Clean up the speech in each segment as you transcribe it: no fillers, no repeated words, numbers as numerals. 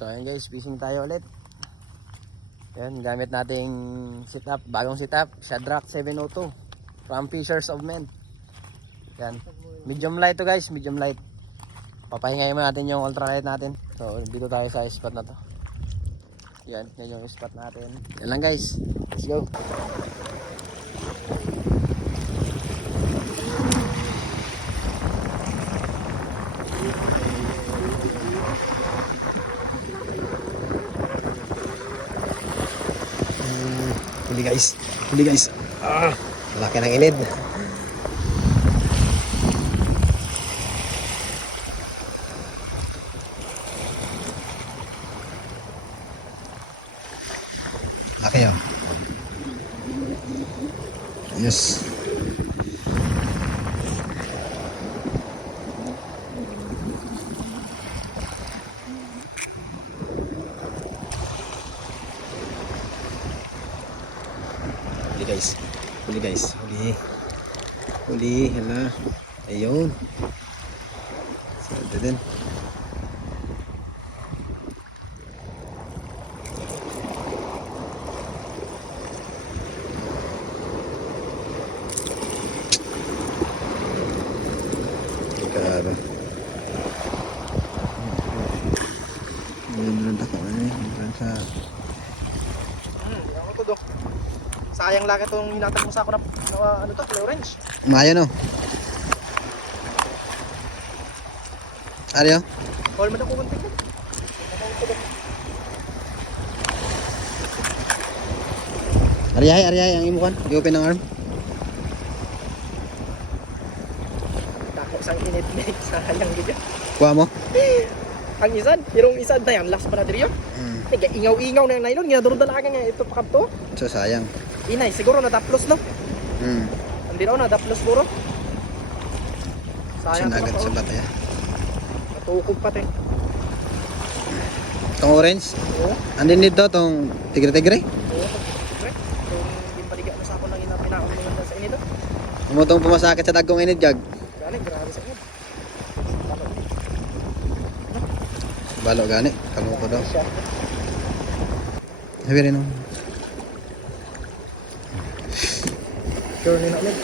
So ayun guys, fishing tayo ulit. Yan, gamit nating setup, bagong setup, Shadrack 702 from Fishers of Men. Yan, medium light to guys, medium light. Papahingayin mo natin yung ultralight natin. So dito tayo sa spot na to. Yan, yan yung spot natin. Yan lang guys, let's go. Huli guys. Laki ng inid. Laki yun. Yes. Huli, hala. Ayun. Sarado din. Grabe. Sayang laki itong hinatag mo sa ako na ano to, play orange. Mayo no. Ariyo? Call mo na kukunting ko. Ariyahay ang imukan. I-open ng arm. Tako isang init sayang gid. Kuha mo? Ang isan, yung isa na yan, last pa na diri yun. Ingaw-ingaw na yung nylon, ginadurod na nga ito pa kapto. So sayang. Inay, siguro na-daplos no? Hindi raw na-daplos siguro. Sayang Sinagat sa bataya. Natukog pa te. Itong orange? Oo. Andin dito itong tigre-tigre? Oo. Pre, kung hindi paligya mo sa ako lang pinakaon mo sa inito. Umutong pumasakit sa dagkong inid, Jag. Gani, grabe sa inyo. Balo gani. Kamu ko daw. Habi rin no. Sure na ulit.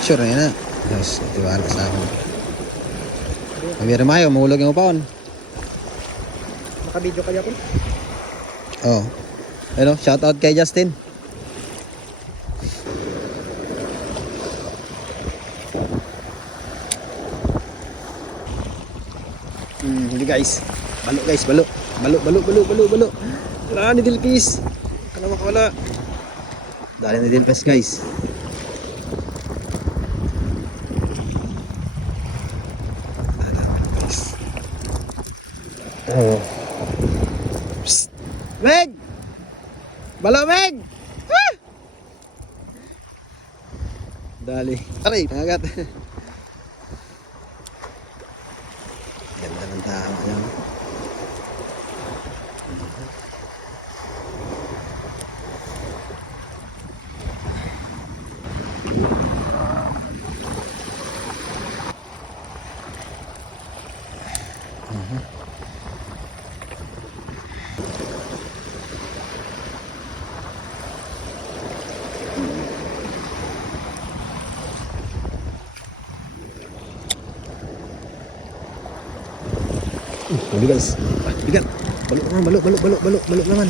Sure na. Yes, tiwala sa akin. Habi rin mayo, mahulog yung upaon. Naka-video kaya ko? Oh. Hello, shout out kay Justin. Huli guys. Balo guys, balo. Balo. Wala ni Dilpis. Kana makawala. Dali ni Dilpis guys. Oh. Psst. Meg! Balo Meg! Ah! Dali. Aray, nangagat. Ganda ng tao yan. Huli guys. Bigat. Balo naman.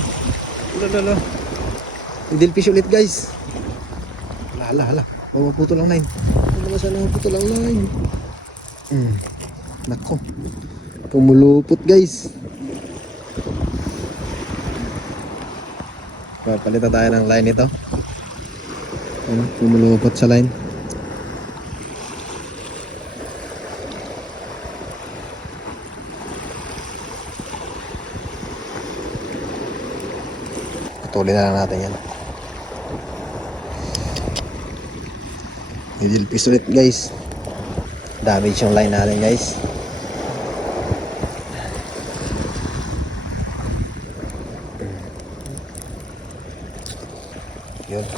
Lala. Dilfish ulit guys. Hala. Mapuputo lang line. Ano sana mapuputo lang line. Nako. Pumulupot guys. Palitan tayo ng line ito. Pumulupot sa line. Tuloy na lang natin yan. Dilfish ulit guys. Damage yung line natin guys. Yun.